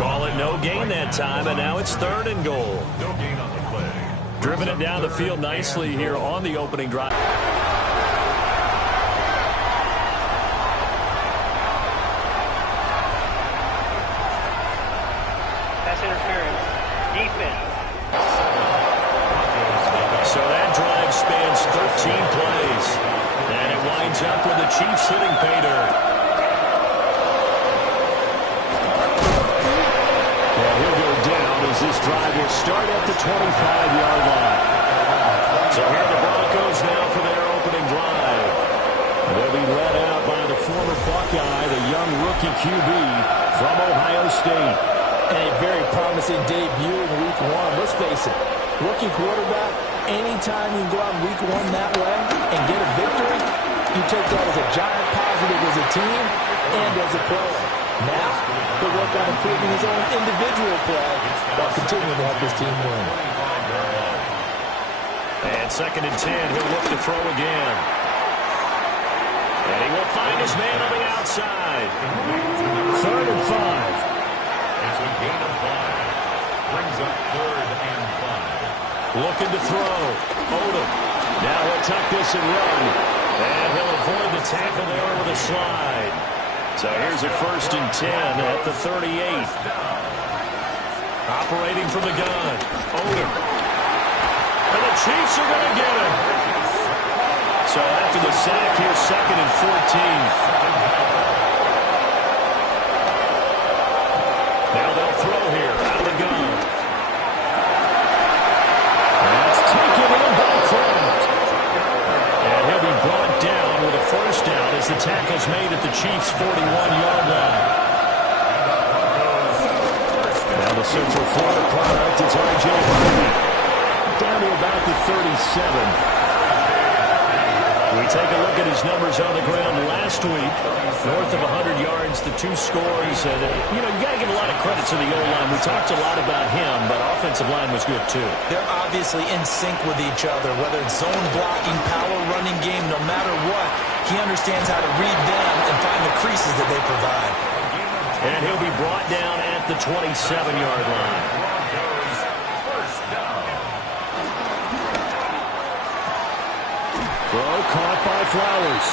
Call it no gain that time, and now it's 3rd and goal. No gain on the play. Driven it down the field nicely here on the opening drive. Pass interference. Defense. So that drive spans 13 plays. And it winds up with the Chiefs hitting pay dirt. And he'll go down as this drive will start at the 25-yard line. So here are the Broncos now for their opening drive. They'll be led out by the former Buckeye, the young rookie QB from Ohio State. And a very promising debut in week 1. Let's face it, rookie quarterback, anytime you can go out in week 1 that way and get a victory, you take that as a giant positive as a team and as a player. Now, he'll work on improving his own individual play while continuing to help his team win. And 2nd and 10, he'll look to throw again. And he will find his man on the outside. 3rd and 5. It's a gain of 5. Brings up 3rd and 5. Looking to throw. Odom. Now he'll tuck this and run. And he'll avoid the tackle there with a slide. So here's a 1st and 10 at the 38. Operating from the gun. Odom. And the Chiefs are going to get him. So after the sack, here's 2nd and 14. Now they'll throw here out of the gun. That's taken in by Kraft. And he'll be brought down with a 1st down as the tackle's made at the Chiefs' 41-yard line. Now the Central Florida product is R.J. Harvey. Down to about the 37. We take a look at his numbers on the ground last week. North of 100 yards, the 2 scores. And, you got to give a lot of credit to the O-line. We talked a lot about him, but offensive line was good, too. They're obviously in sync with each other, whether it's zone blocking, power running game, no matter what. He understands how to read them and find the creases that they provide. And he'll be brought down at the 27-yard line. Throw caught by Flowers.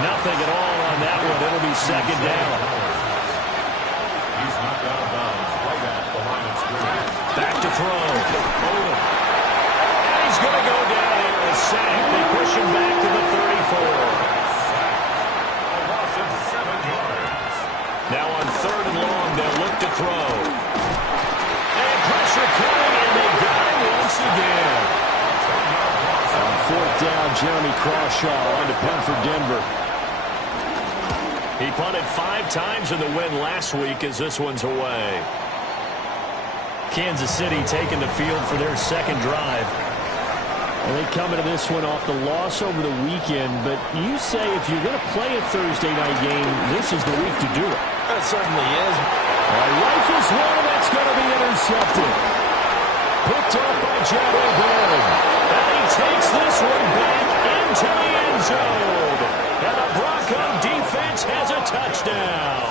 Nothing at all on that one. It'll be 2nd down. He's knocked out of bounds right at the line of scrimmage. Back to throw. Odom. And he's going to go down here and sack. They push him back to the 34. A loss of 7 yards. Now on 3rd and long, they'll look to throw. And pressure coming, and they got him once again. On 4th down, Jeremy Crawshaw on to punt for Denver. He punted 5 times in the win last week as this one's away. Kansas City taking the field for their 2nd drive. And they come into this one off the loss over the weekend, but you say if you're going to play a Thursday night game, this is the week to do it. It certainly is. Rifles one, and that's going to be intercepted. Picked up by Jahdae Barron. And he takes this one back into the end zone. And the Bronco defense has a touchdown.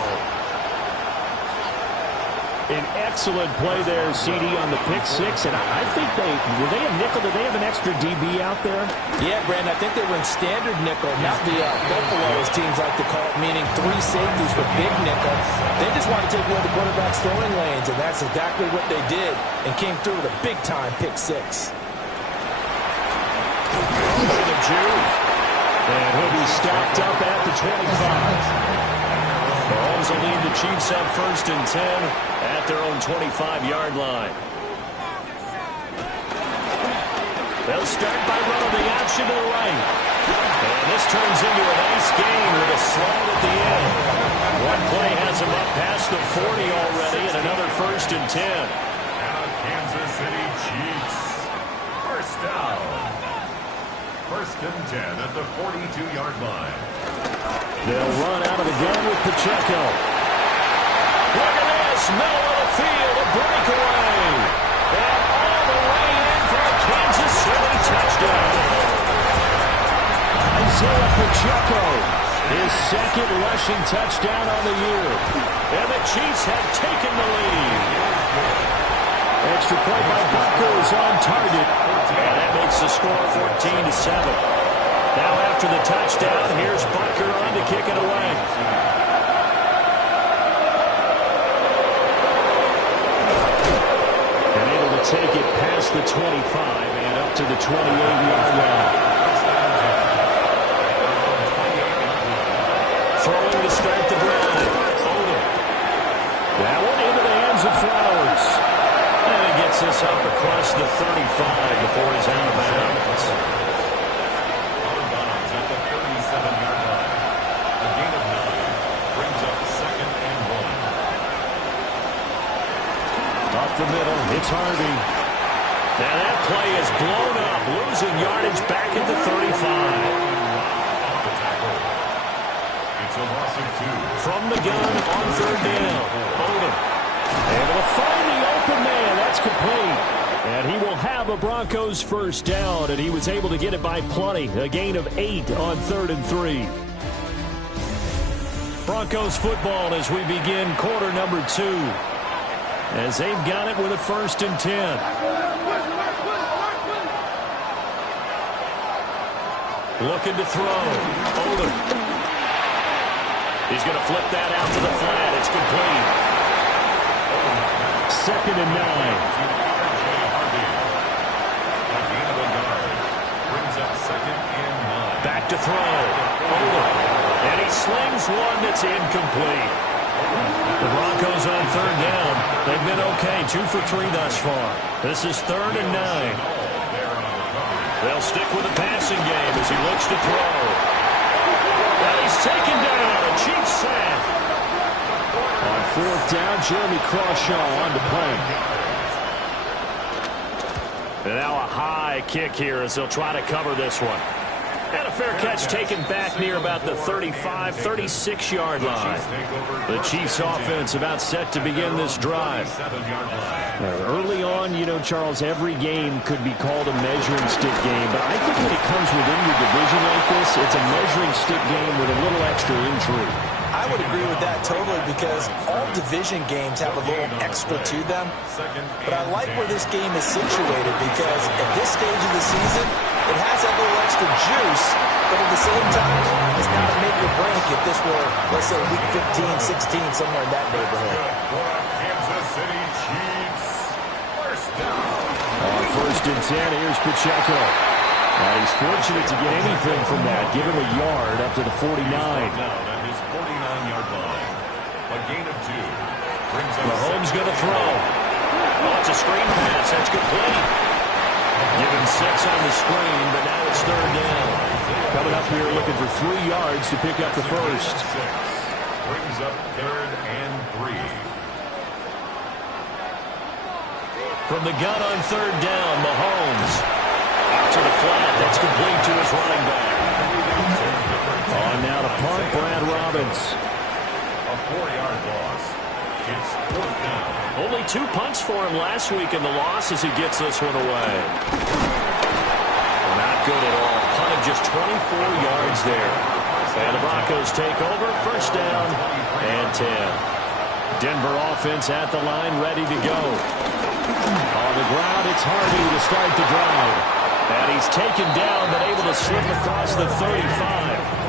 An excellent play there, CD, on the pick 6. And I think were they a nickel? Did they have an extra DB out there? Yeah, Brandon, I think they were in standard nickel, not the Buffalo, as teams like to call it, meaning 3 safeties with big nickel. They just want to take away the quarterback's throwing lanes, and that's exactly what they did, and came through with a big-time pick 6. And he'll be stopped up at the 25. Mahomes will lead the Chiefs up 1st and 10 at their own 25-yard line. They'll start by running the option to the right. And this turns into a nice gain with a slide at the end. One play has him up past the 40 already, and another 1st and 10. Now Kansas City Chiefs. 1st down. 1st and 10 at the 42-yard line. They'll run out of the gun with Pacheco. Look at this, middle of the field, a breakaway. And all the way in for a Kansas City touchdown. Isaiah Pacheco His second rushing touchdown on the year. And the Chiefs have taken the lead. Extra point by Butker is on target. And that makes the score 14-7. Now after the touchdown, here's Butker on to kick it away. And able to take it past the 25 and up to the 28-yard line. Throwing to start the drive. Odom. That one into the hands of Flowers. And he gets this up across the 35 before he's out of bounds. Out of bounds at the 37-yard line. A gain of 9 brings up 2nd and 1. Up the middle, it's Harvey. Now that play is blown up, losing yardage back at the 35. It's a loss of 2. From the gun on 3rd down. Odom. Able to find the open man. That's complete. And he will have a Broncos first down, and he was able to get it by plenty. A gain of 8 on 3rd and 3. Broncos football as we begin quarter number 2. As they've got it with a 1st and 10. Looking to throw. Odom. He's going to flip that out to the flat. It's complete. 2nd and 9. Back to throw. Odom. And he slings one that's incomplete. The Broncos on 3rd down. They've been okay. 2 for 3 thus far. This is 3rd and 9. They'll stick with the passing game as he looks to throw. And he's taken down. A Chiefs sack. On 4th down, Jeremy Crawshaw on to play. And now a high kick here as they'll try to cover this one. And a fair catch taken back near about the 35, 36-yard line. The Chiefs offense about set to begin this drive. Early on, you know, Charles, every game could be called a measuring stick game. But I think when it comes within your division like this, it's a measuring stick game with a little extra intrigue. I would agree with that totally because all division games have a little extra to them. But I like where this game is situated because at this stage of the season, it has that little extra juice, but at the same time, it's not a make or break if this were, let's say, week 15, 16, somewhere in that neighborhood. Kansas City Chiefs. First down. On 1st and 10, here's Pacheco. And he's fortunate to get anything from that. Give him a yard up to the 49. Gain of 2. Mahomes going to throw. Oh, it's a screen pass. That's complete. Give him 6 on the screen, but now it's 3rd down. Coming up here looking for 3 yards to pick up the first. Brings up 3rd and 3. From the gun on 3rd down, Mahomes. Out to the flat. That's complete to his running back. On now to punt, Brad Robbins. A 4-yard loss. It's 4th down. Only 2 punts for him last week in the loss as he gets this one away. Not good at all. Punted just 24 yards there. And the Broncos take over. First down and 10. Denver offense at the line, ready to go. On the ground, it's Harvey to start the drive. And he's taken down, but able to slip across the 35.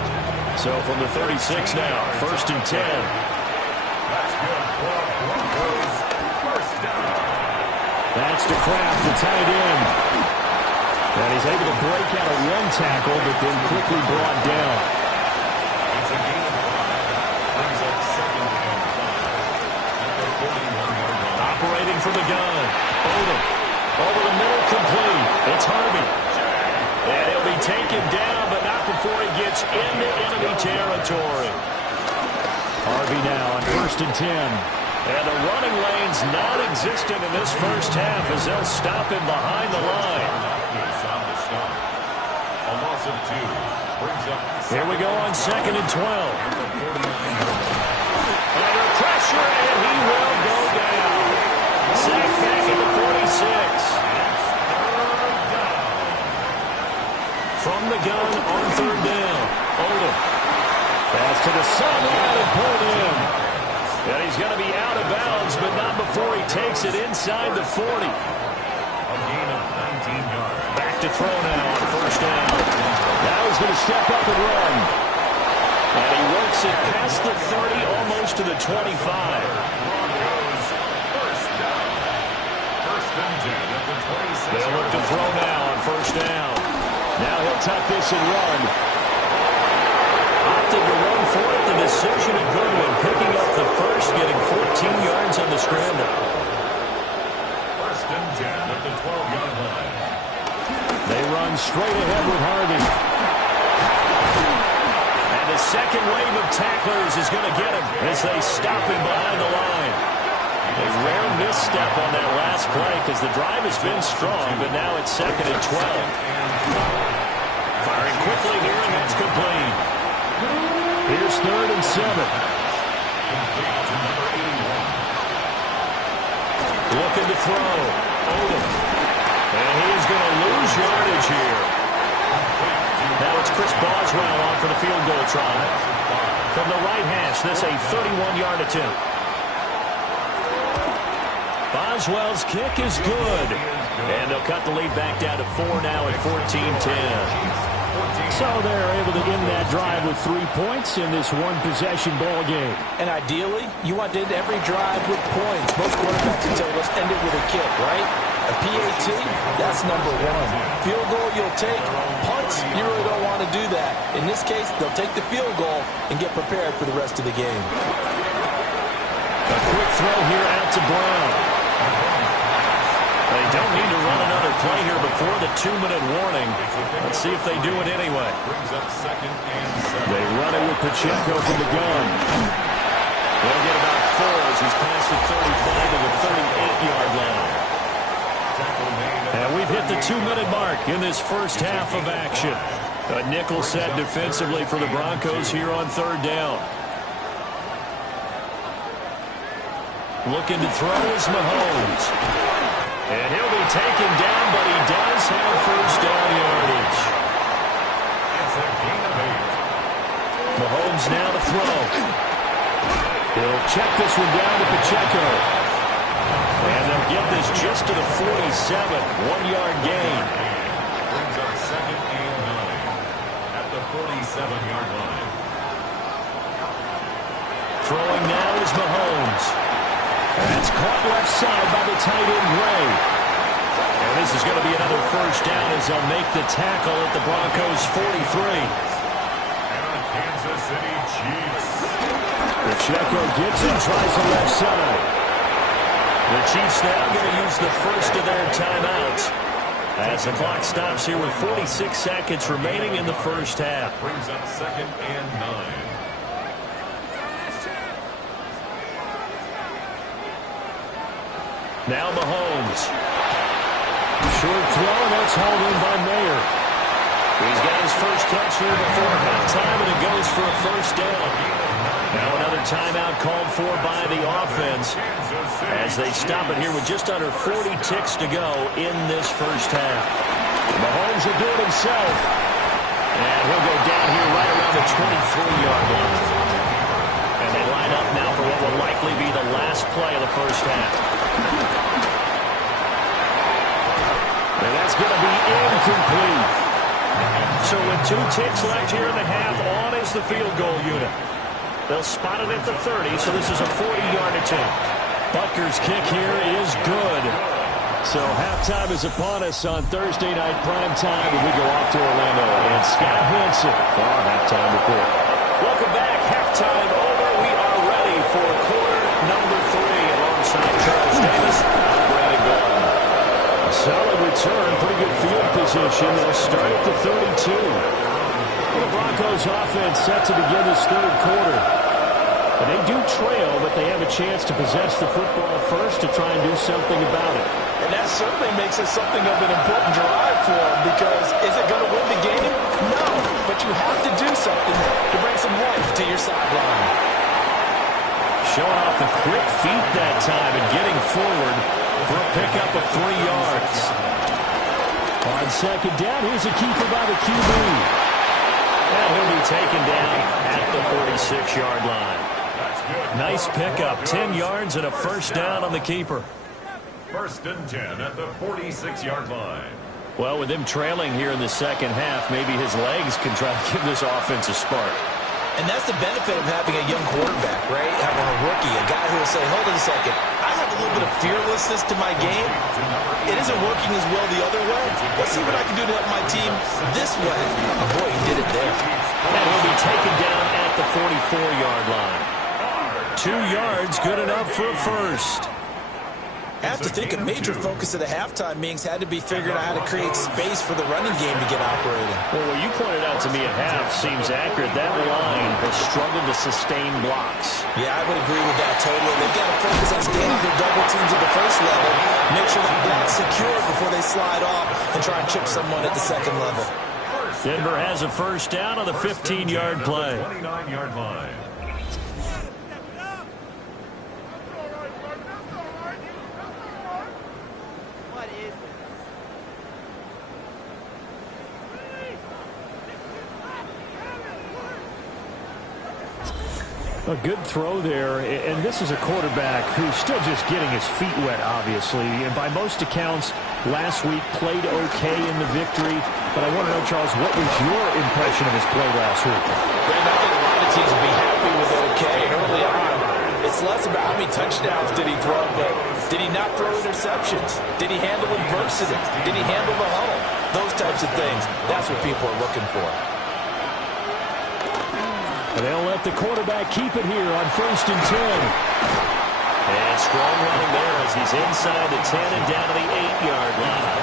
So from the 36 now, 1st and 10. That's good for Broncos. First down. That's to Kraft, the tight end. And he's able to break out a 1 tackle, but then quickly brought down. It's a gain of 5. Brings up 2nd and 5. At the 41-yard line. Operating from the gun. Odom. Over the middle, complete. It's Harvey. And he'll be taken down, but not before he gets into enemy territory. Harvey now on 1st and 10. And the running lane's non-existent in this first half as they'll stop him behind the line. A loss of 2. Brings up. Here we go on 2nd and 12. Under pressure, and he will go down. Sacked back at the 46. From the gun on 3rd down. Odom. Pass to the sideline and pulled in. And he's going to be out of bounds, but not before he takes it inside the 40. A gain of 19 yards. Back to throw now on first down. Now he's going to step up and run. And he works it past the 30, almost to the 25. Broncos first down. First and 10 at the 26. They'll look to throw now on first down. Now he'll tuck this and run. Opted to run for it. The decision at Goodwin, picking up the first, getting 14 yards on the scramble. First and 10 at the 12-yard line. They run straight ahead with Harvey. And the second wave of tacklers is going to get him as they stop him behind the line. A rare misstep on that last play because the drive has been strong, but now it's second and 12. Firing quickly here, and that's complete. Here's third and 7. Looking to throw. Odom. And he is going to lose yardage here. Now it's Chris Boswell on for the field goal try. From the right hash, this a 31-yard attempt. Boswell's kick is good. And they'll cut the lead back down to 4 now at 14-10. So they're able to end that drive with 3 points in this one-possession ball game. And ideally, you want to end every drive with points. Most quarterbacks can tell us end it with a kick, right? A PAT, that's number one. Field goal you'll take. Punts, you really don't want to do that. In this case, they'll take the field goal and get prepared for the rest of the game. A quick throw here out to Brown. They don't need to run another play here before the 2-minute warning. Let's see if they do it anyway. Brings up second and 7. They run it with Pacheco from the gun. They'll get about 4 as he's past the 35 to the 38-yard line. And we've hit the 2-minute mark in this first half of action. A nickel set defensively for the Broncos here on third down. Looking to throw is Mahomes. And he'll be taken down, but he does have first down yardage. It's a gain of 8. Mahomes now to throw. He'll check this one down to Pacheco. And they'll get this just to the 47, 1-yard gain. Brings up second and 9 at the 47-yard line. Throwing now is Mahomes. That's caught left side by the tight end, Ray. And this is going to be another first down as they'll make the tackle at the Broncos' 43. And the Kansas City Chiefs. Pacheco gets it, tries the left side. The Chiefs now going to use the first of their timeouts as the clock stops here with 46 seconds remaining in the first half. Brings up second and 9. Now Mahomes. Short throw, and that's hauled in by Mayer. He's got his first catch here before halftime, and it goes for a first down. Now another timeout called for by the offense as they stop it here with just under 40 ticks to go in this first half. Mahomes will do it himself. And he'll go down here right around the 23-yard line. And they line up now for what will likely be the last play of the first half. And that's going to be incomplete. So with 2 ticks left here in the half, on is the field goal unit. They'll spot it at the 30, so this is a 40-yard attempt. Butker's kick here is good. So halftime is upon us on Thursday night prime time, and we go off to Orlando. And Scott Hanson for our halftime report. Welcome back. Halftime over. We are ready for quarter number 3 alongside Charles Davis. Brandon Gordon. A solid return, pretty good field position. They'll start at the 32. The Broncos offense set to begin this third quarter. And they do trail, but they have a chance to possess the football first to try and do something about it. And that certainly makes it something of an important drive for them, because is it going to win the game? No, but you have to do something to bring some life to your sideline. Showing off the quick feet that time and getting forward for a pickup of 3 yards. On second down, here's a keeper by the QB. And he'll be taken down at the 46-yard line. Nice pickup, 10 yards and a first down on the keeper. First and 10 at the 46-yard line. Well, with him trailing here in the second half, maybe his legs can try to give this offense a spark. And that's the benefit of having a young quarterback, right? Having a rookie, a guy who will say, hold on a second, I have a little bit of fearlessness to my game. It isn't working as well the other way. Let's see what I can do to help my team this way. Oh, boy, he did it there. And he'll be taken down at the 44-yard line. 2 yards, good enough for a first. I have to think a major focus of the halftime meetings had to be figuring out how to create space for the running game to get operating. Well, what you pointed out to me at half seems accurate. That line has struggled to sustain blocks. Yeah, I would agree with that totally. They've got to focus on standing their double teams at the first level, make sure that block's secure before they slide off and try and chip someone at the second level. Denver has a first down on the 15-yard play. 29-yard line. A good throw there, and this is a quarterback who's still just getting his feet wet, obviously. And by most accounts, last week played okay in the victory. But I want to know, Charles, what was your impression of his play last week? Brandon, I think a lot of teams will be happy with okay. And early on, it's less about how many touchdowns did he throw, but did he not throw interceptions? Did he handle adversity? Did he handle the huddle? Those types of things. That's what people are looking for. And they'll let the quarterback keep it here on 1st and 10. And strong running there as he's inside the 10 and down to the 8-yard line.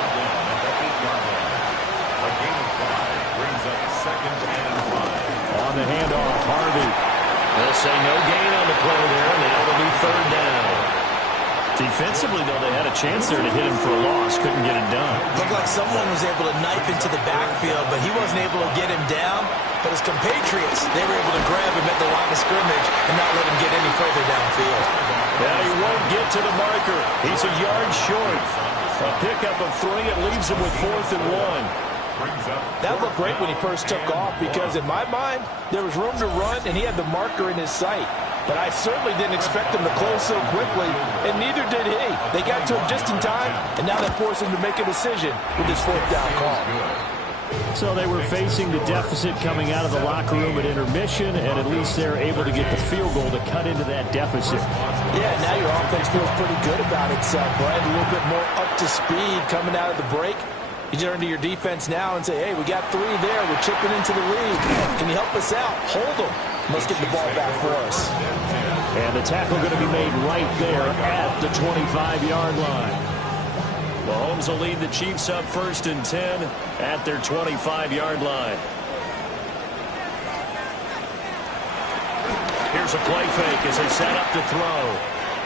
A gain of 5 brings up 2nd and 5. On the handoff, Harvey. They'll say no gain on the play there. Now it'll be 3rd down. Defensively, though, they had a chance there to hit him for a loss. Couldn't get it done. Looked like someone was able to knife into the backfield, but he wasn't able to get him down. But his compatriots, they were able to grab him at the line of scrimmage and not let him get any further downfield. Now he won't get to the marker. He's a yard short. A pickup of 3. It leaves him with 4th and 1. That looked great when he first took off because, in my mind, there was room to run and he had the marker in his sight. But I certainly didn't expect him to close so quickly, and neither did he. They got to him just in time, and now they forced him to make a decision with his 4th down call. So they were facing the deficit coming out of the locker room at intermission, and at least they're able to get the field goal to cut into that deficit. Yeah, now your offense feels pretty good about itself, right? A little bit more up to speed coming out of the break. You turn to your defense now and say, hey, we got 3 there. We're chipping into the lead. Can you help us out? Hold them. Let's get the ball back for us. And the tackle going to be made right there at the 25-yard line. Mahomes will lead the Chiefs up 1st and 10 at their 25-yard line. Here's a play fake as they set up to throw.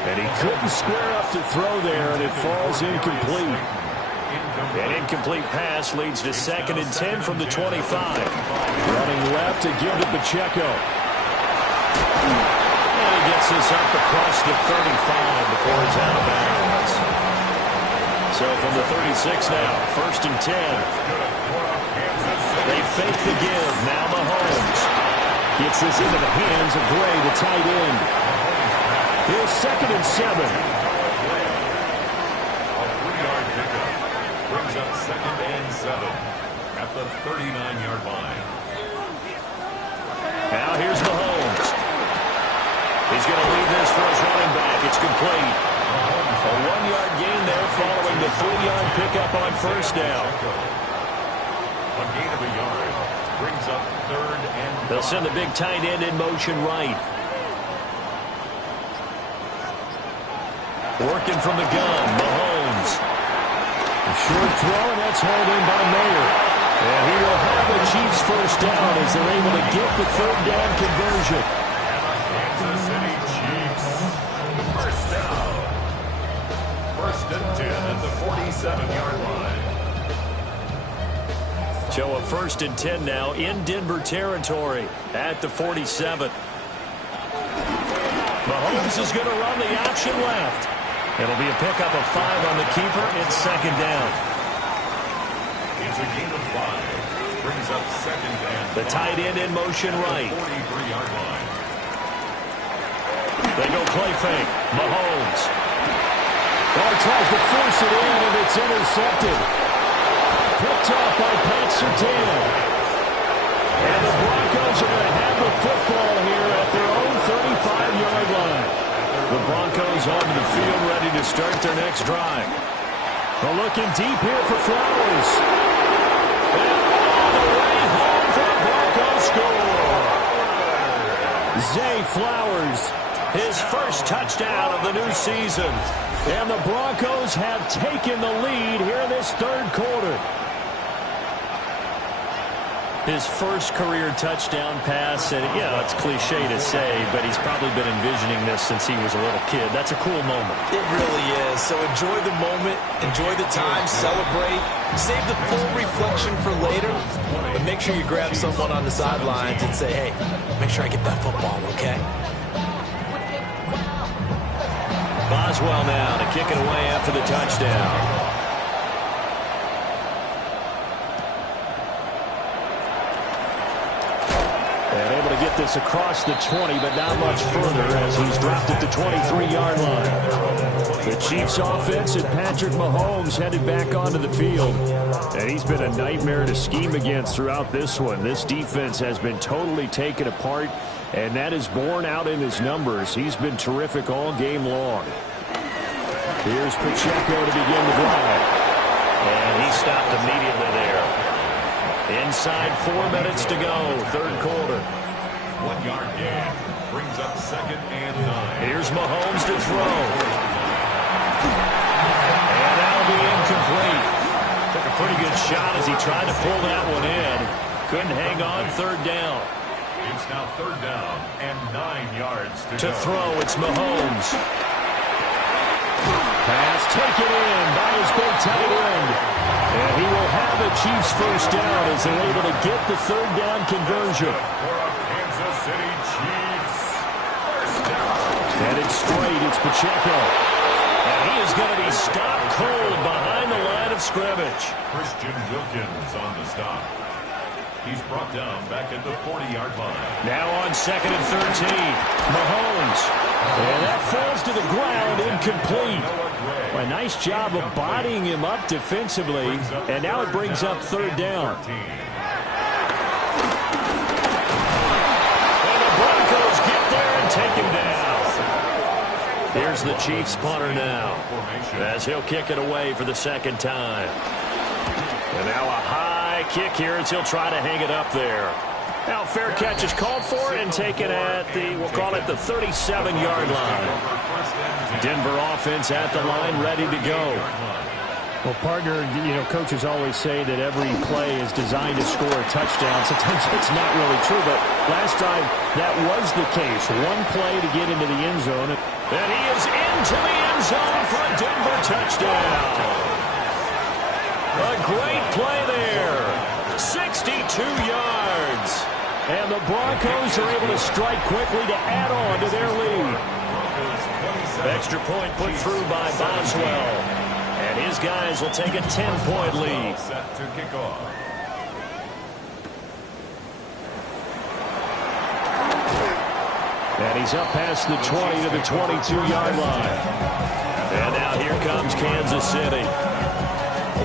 And he couldn't square up to throw there, and it falls incomplete. An incomplete pass leads to 2nd and 10 from the 25. Running left to give to Pacheco. And he gets this up across the 35 before he's out of bounds. So from the 36 now, 1st and 10. They fake the give. Now Mahomes gets this into the hands of Gray, the tight end. Here's 2nd and 7. Brings up 2nd and 7 at the 39-yard line. Now here's Mahomes. He's going to lead this for his running back. It's complete. A 1-yard gain there following the 3-yard pickup on 1st down. A gain of a yard brings up 3rd and 5. They'll send the big tight end in motion right. Working from the gun, Mahomes. A short throw, and that's hauled in by Mayer. And he will have the Chiefs first down as they're able to get the 3rd down conversion. Kansas City Chiefs. First down. 1st and 10 at the 47-yard line. So a 1st and 10 now in Denver territory at the 47. Mahomes is going to run the option left. It'll be a pickup of 5 on the keeper. It's 2nd down. It's a gain of 5. Brings up second and The tight end in motion right. 43-yard line. They go play fake. Mahomes. Oh, tries to force it in, and it's intercepted. Picked off by Pat Surtain. And the Broncos are going to have the football here at their own 35-yard line. The Broncos onto the field ready to start their next drive. They're looking deep here for Flowers. And all the way home for the Broncos score. Zay Flowers, his first touchdown of the new season. And the Broncos have taken the lead here in this third quarter. His first career touchdown pass, and yeah, it's cliche to say, but he's probably been envisioning this since he was a little kid. That's a cool moment. It really is. So enjoy the moment, enjoy the time, celebrate, save the full reflection for later, but make sure you grab someone on the sidelines and say, hey, make sure I get that football, okay? Boswell now to kick it away after the touchdown. And able to get this across the 20, but not much further as he's dropped at the 23-yard line. The Chiefs offense and Patrick Mahomes headed back onto the field. And he's been a nightmare to scheme against throughout this one. This defense has been totally taken apart, and that is borne out in his numbers. He's been terrific all game long. Here's Pacheco to begin the drive. And he stopped immediately there. Inside 4 minutes to go, third quarter. 1-yard gain. Brings up second and 9. Here's Mahomes to throw. And that'll be incomplete. Took a pretty good shot as he tried to pull that one in. Couldn't hang on, third down. It's now third down and 9 yards To go. throw, it's Mahomes. Pass taken in by his big tight end. And he will have the Chiefs first down as they're able to get the third down conversion. For our Kansas City Chiefs. First down. And it's straight, it's Pacheco. And he is going to be stopped cold behind the line of scrimmage. Christian Wilkins on the stop. He's brought down back at the 40-yard line. Now on second and 13. Mahomes. And that falls to the ground, incomplete. A nice job of bodying him up defensively. And now it brings up third down. And the Broncos get there and take him down. Here's the Chiefs punter now, as he'll kick it away for the second time. And now a high kick here as he'll try to hang it up there. Now fair catch is called for and taken at the, we'll call it the 37-yard line. Denver offense at the line, ready to go. Well, partner, you know, coaches always say that every play is designed to score a touchdown. Sometimes it's not really true, but last time that was the case. One play to get into the end zone. And he is into the end zone for a Denver touchdown. A great play there. 62 yards. And the Broncos are able to strike quickly to add on to their lead. Extra point put through by Boswell. And his guys will take a 10-point lead. Set to kick off. And he's up past the 20 to the 22-yard line. And now here comes Kansas City.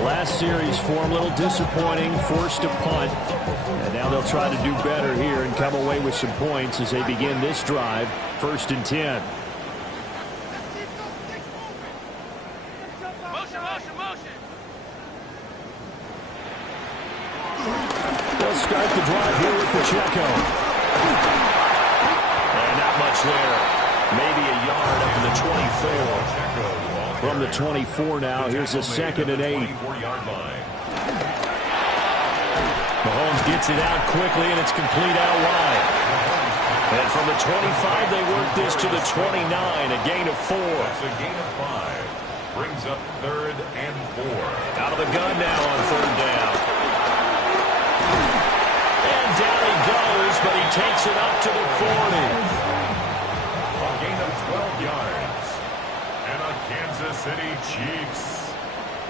Last series for him, a little disappointing, forced to punt. And now they'll try to do better here and come away with some points as they begin this drive, 1st and 10. They'll start the drive here with Pacheco. And not much there. Maybe a yard up to the 24. From the 24 now, here's a 2nd and 8. Mahomes gets it out quickly, and it's complete out wide. And from the 25, they work this to the 29, a gain of 4. That's a gain of 5. Brings up 3rd and 4. Out of the gun now on 3rd down. And down he goes, but he takes it up to the 40. A gain of 12 yards. And a Kansas City Chiefs.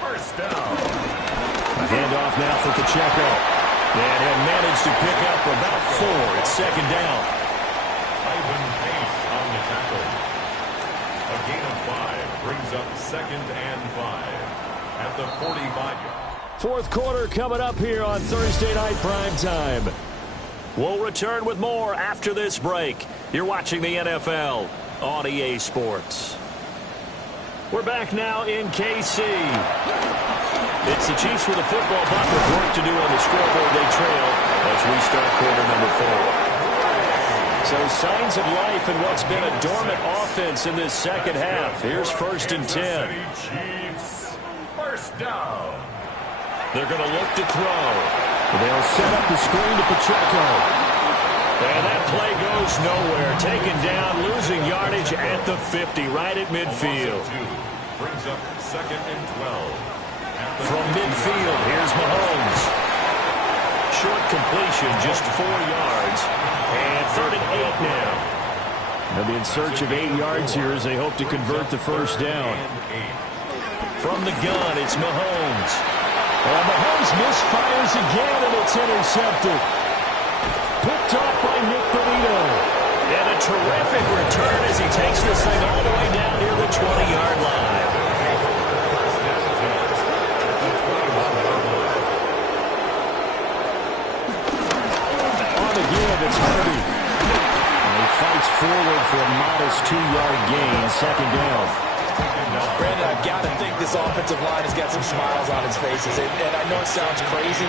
First down. A handoff now for Pacheco. And he'll manage to pick up about 4. It's second down. Ivan Pace on the tackle. A gain of 5 brings up 2nd and 5 at the 45. Fourth quarter coming up here on Thursday Night Primetime. We'll return with more after this break. You're watching the NFL on EA Sports. We're back now in KC. It's the Chiefs with a football, but with work to do on the scoreboard. They trail as we start quarter number 4. So signs of life in what's been a dormant offense in this second half. Here's 1st and 10. Chiefs, first down. They're going to look to throw. They'll set up the screen to Pacheco. And that play goes nowhere. Taken down, losing yardage at the 50, right at midfield. Brings up 2nd and 12. From midfield, here's Mahomes. Short completion, just 4 yards. And 3rd and 8 now. They'll be in search of 8 yards here as they hope to convert the first down. From the gun, it's Mahomes. And Mahomes misfires again, and it's intercepted. Picked off by Nick Bonito. And a terrific return as he takes this thing all the way down near the 20-yard line. On the give, it's Harvey. And he fights forward for a modest 2-yard gain, second down. Brandon, I've got to think this offensive line has got some smiles on its faces. And I know it sounds crazy,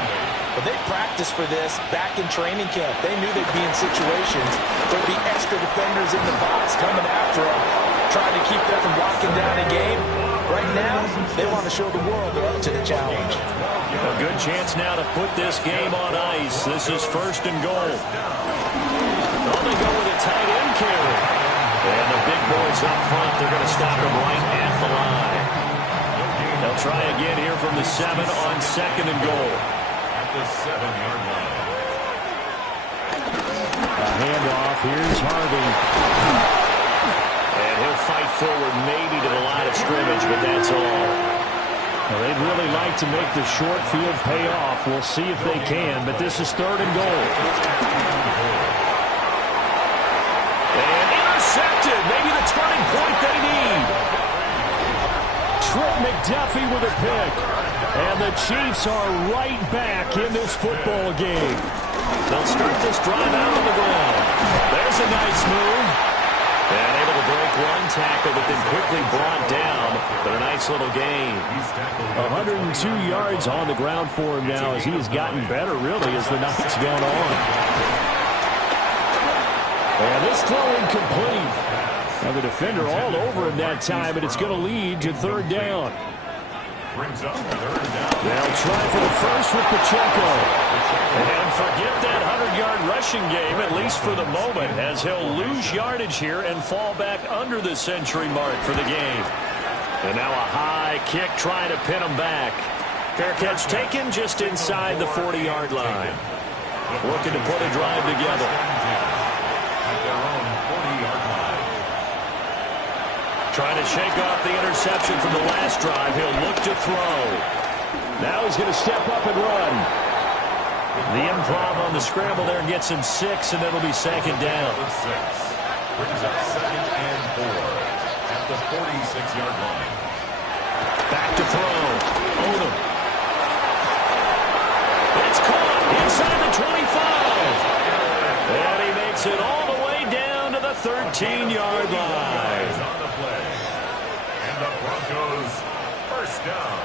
but they practiced for this back in training camp. They knew they'd be in situations where there'd be extra defenders in the box coming after them, trying to keep them from locking down a game. Right now, they want to show the world they're up to the challenge. A good chance now to put this game on ice. This is 1st and goal. Oh, they go with a tight end carry. And the big boys up front, they're going to stop him right at the line. They'll try again here from the 7 on 2nd and goal. At the 7-yard line. A handoff. Here's Harvey. And he'll fight forward maybe to the line of scrimmage, but that's all. Well, they'd really like to make the short field pay off. We'll see if they can, but this is 3rd and goal. And intercepted. Maybe the turning point they need. Trent McDuffie with a pick. And the Chiefs are right back in this football game. They'll start this drive out on the ground. There's a nice move. And able to break one tackle, but then quickly brought down. But a nice little gain. 102 yards on the ground for him now as he has gotten better, really, as the night's gone on. And this throw incomplete. Now the defender all over him that time, and it's going to lead to 3rd down. Brings up 3rd down. They'll try for the first with Pacheco. And forget that 100-yard rushing game, at least for the moment, as he'll lose yardage here and fall back under the century mark for the game. And now a high kick trying to pin him back. Fair catch taken just inside the 40-yard line. Looking to put a drive together. At their own 40-yard line. Trying to shake off the interception from the last drive. He'll look to throw. Now he's going to step up and run. The improv on the scramble there gets him 6, and it'll be 2nd down. 6. Brings up 2nd and 4 at the 46-yard line. Back to throw. Odom. It's caught inside the 25. And he makes it all the way down to the 13-yard line. On the play. And the Broncos first down.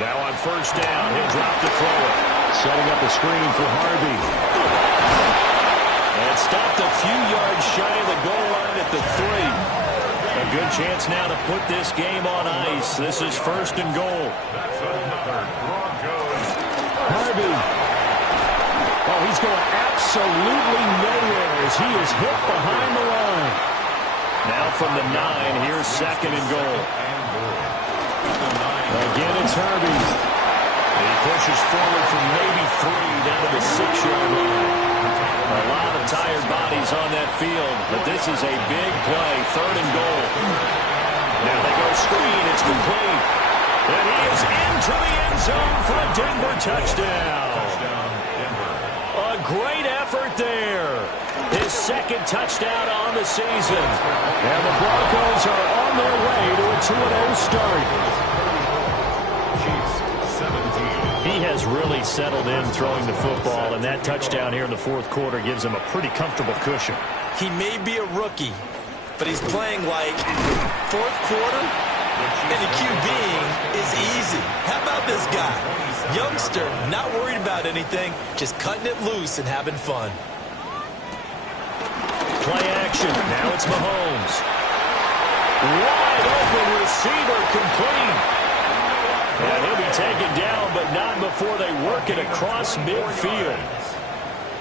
Now on first down, he'll drop to throw it. Setting up a screen for Harvey. And stopped a few yards shy of the goal line at the 3. A good chance now to put this game on ice. This is 1st and goal. That's another Broncos. Harvey. Oh, he's going absolutely nowhere as he is hit behind the line. Now from the 9, here's 2nd and goal. Again, it's Harvey. He pushes forward from maybe 3 down to the 6-yard line. A lot of tired bodies on that field, but this is a big play, 3rd and goal. Now they go screen, it's complete. And he is into the end zone for a Denver touchdown. great effort there. His second touchdown on the season. And the Broncos are on their way to a 2-0 start. Chiefs 17. He has really settled in throwing the football, and that touchdown here in the fourth quarter gives him a pretty comfortable cushion. He may be a rookie, but he's playing like fourth quarter, and the QBing is easy. How about this guy? Youngster, not worried about anything, just cutting it loose and having fun. Play action. Now it's Mahomes. Wide open receiver complete. And he'll be taken down, but not before they work it across midfield.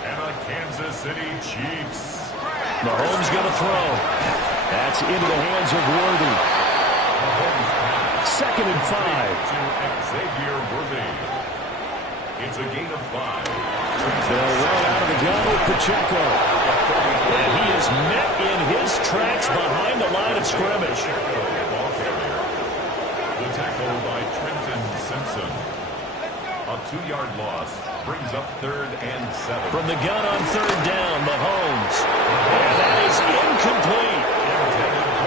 And a Kansas City Chiefs. Mahomes going to throw. That's into the hands of Worthy. Second and 5. To Xavier Worthy. It's a gain of 5. They'll run out of the gun with Pacheco. And he is met in his tracks behind the line of scrimmage. The tackle by Trenton Simpson. A 2-yard loss brings up 3rd and 7. From the gun on 3rd down, Mahomes. And that is incomplete.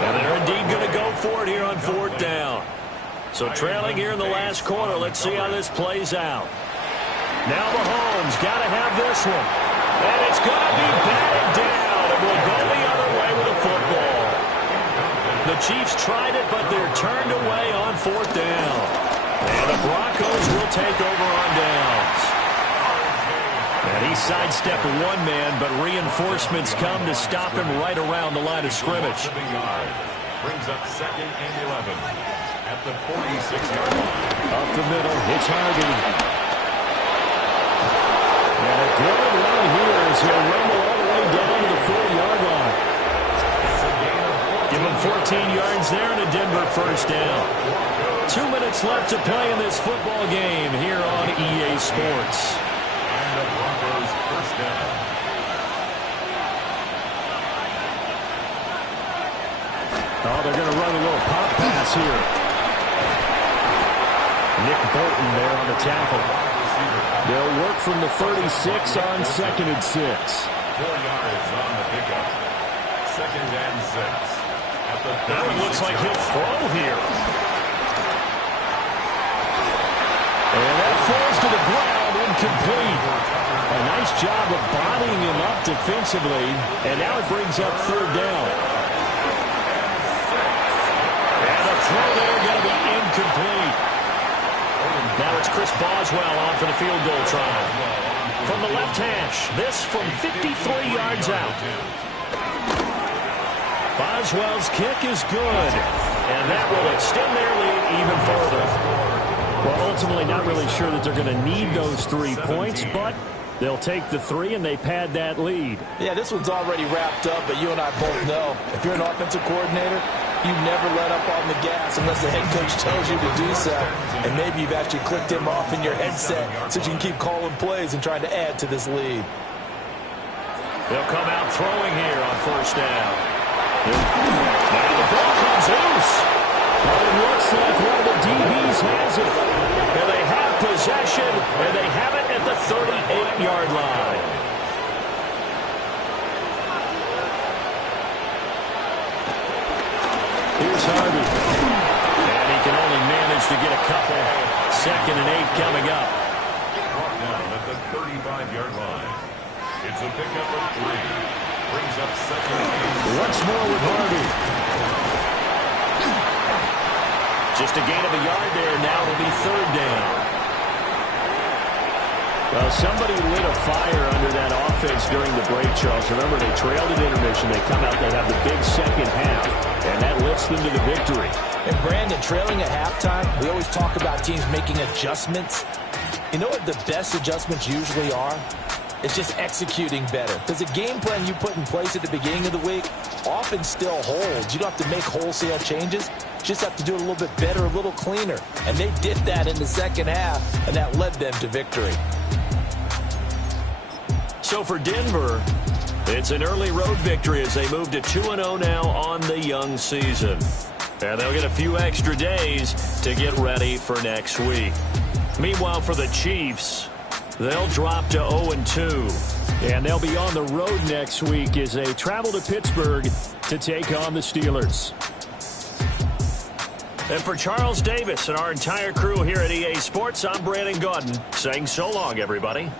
And they're indeed going to go for it here on 4th down. So trailing here in the last quarter. Let's see how this plays out. Now Mahomes got to have this one. And it's going to be batted down. It will go the other way with a football. The Chiefs tried it, but they're turned away on 4th down. And the Broncos will take over on downs. And he sidestepped one man, but reinforcements come to stop him right around the line of scrimmage. Brings up 2nd and 11 at the 46-yard line. Up the middle, it's Harvey. And a good run here as he'll rumble all the way down to the 40-yard line. Give him 14 yards there and a Denver first down. 2 minutes left to play in this football game here on EA Sports. And the Broncos first down. Oh, they're going to run a little pop pass here. Nick Bolton there on the tackle. They'll work from the 36 on 2nd and 6. 4 yards on the pickup. 2nd and 6. At the Now it looks like he'll throw here. And that falls to the ground, incomplete. A nice job of bodying him up defensively. And now it brings up 3rd down. And the throw there going to be incomplete. Now it's Chris Boswell on for the field goal try. From the left hash, this from 53 yards out. Boswell's kick is good, and that will extend their lead even further. Well, ultimately not really sure that they're going to need those 3 points, but they'll take the 3 and they pad that lead. Yeah, this one's already wrapped up, but you and I both know if you're an offensive coordinator, you never let up on the gas unless the head coach tells you to do so. And maybe you've actually clicked him off in your headset so you can keep calling plays and trying to add to this lead. They'll come out throwing here on 1st down. Now the ball comes loose. But it looks like one of the DBs has it. And they have possession, and they have it at the 38-yard line. Here's Harvey. And he can only manage to get a couple. 2nd and 8 coming up. Brought down at the 35-yard line. It's a pickup of 3. Brings up 2nd and 8. Once more with Harvey. Just a gain of a yard there. Now it'll be 3rd down. Well, somebody lit a fire under that offense during the break, Charles. Remember, they trailed at intermission. They come out, they have the big second half, and that lifts them to the victory. And, Brandon, trailing at halftime, we always talk about teams making adjustments. You know what the best adjustments usually are? It's just executing better. Because the game plan you put in place at the beginning of the week often still holds. You don't have to make wholesale changes. You just have to do it a little bit better, a little cleaner. And they did that in the second half, and that led them to victory. So for Denver, it's an early road victory as they move to 2-0 now on the young season. And they'll get a few extra days to get ready for next week. Meanwhile, for the Chiefs, They'll drop to 0-2. And they'll be on the road next week as they travel to Pittsburgh to take on the Steelers. And for Charles Davis and our entire crew here at EA Sports, I'm Brandon Gaudin saying so long, everybody.